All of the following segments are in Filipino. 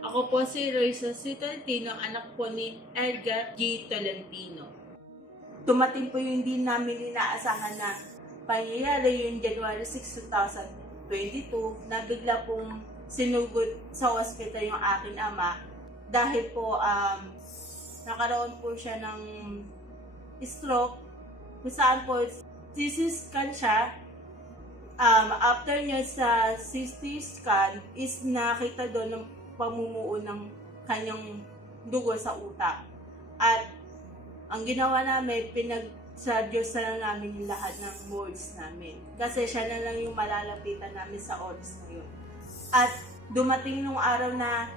Ako po si Royce C. Tolentino, anak po ni Edgar G. Tolentino. Dumating po yung hindi namin inaasahan na pangyayari yung January 6, 2022 na bigla pong sinugod sa ospital yung aking ama dahil po nakaroon po siya ng stroke kung saan po CT-scan siya. After niya sa CT scan is nakita doon ng pamumuo ng kanyang dugo sa utak. At ang ginawa namin, sa Diyos na lang namin yung lahat ng words namin. Kasi siya na lang yung malalapitan namin sa oras na yun. At dumating nung araw na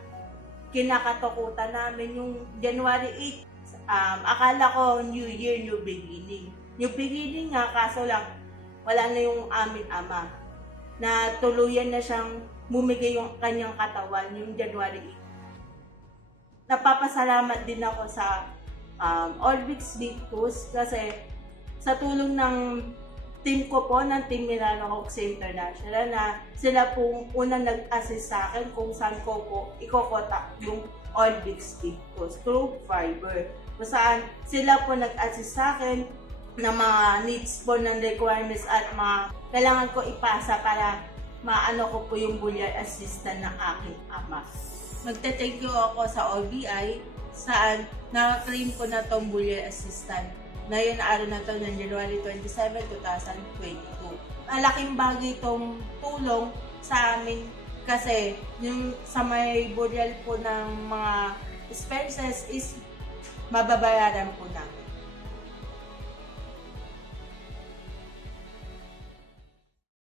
kinakatakutan namin yung January 8. Akala ko New Year, New Beginning. New Beginning nga, kaso lang wala na yung aming ama. Na tuluyan na siyang bumigay yung kanyang katawan, yung January 8. Napapasalamat din ako sa Orbix Victus kasi sa tulong ng team ko po, ng Team Milano Hawks International, na sila pong unang nag-assist sa akin kung saan ko po ikokota yung Orbix Victus through Fiber. Kung saan sila po nag-assist sa akin ng mga needs po ng requirements at mga kailangan ko ipasa para maano ko po yung bullion assistant ng aking ama. Magte-thank you ako sa OBI saan na-claim ko na tong bullion assistant na yun araw na to ng January 27, 2022. Malaking bagay itong tulong sa amin kasi yung sa may burial po ng mga expenses is mababayaran po namin.